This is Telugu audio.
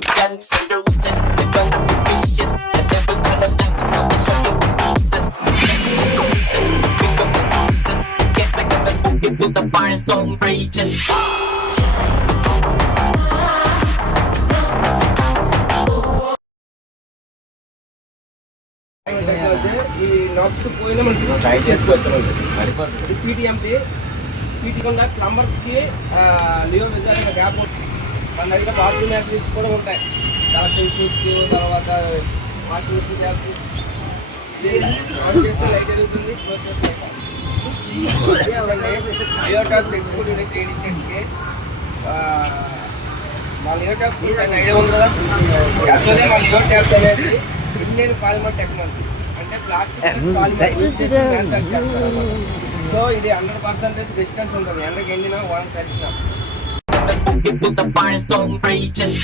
Guns and roses, they're gonna be vicious. The devil gonna mess us up and show you the pieces. Roses, pick up the pieces. Guess I gotta move it with the firestorm rages. ఈ నక్స్ పోయినా మనకి పీటీఎంటీ పీటీకుండా ప్లంబర్స్కి లియో విజయాల గ్యాప్ మన దగ్గర బాత్రూమ్ యాక్సెసరీస్ కూడా ఉంటాయి. కలెక్షన్ షూట్స్, తర్వాత వాషింగ్ మిషన్ గ్యాప్స్ ఆన్ చేస్తే లైట్ జరుగుతుంది, క్లోజ్ చేస్తే లియో టాప్స్ ఎగ్జిక్యూటివ్ ట్రేడ్ స్టేట్స్కి మా లియో టాప్స్ ఐడియా ఉంది కదా. యాక్చువల్లీ మా లియో టాప్స్ అనేది ఇండియన్ పాలిమర్ టెక్నాలజీ, అంటే ప్లాస్టిక్ సో ఇది 100% డిస్టెన్స్ ఉంటుంది. ఎండకి ఎండినా వాళ్ళని కలిసిన With the firestorm rages.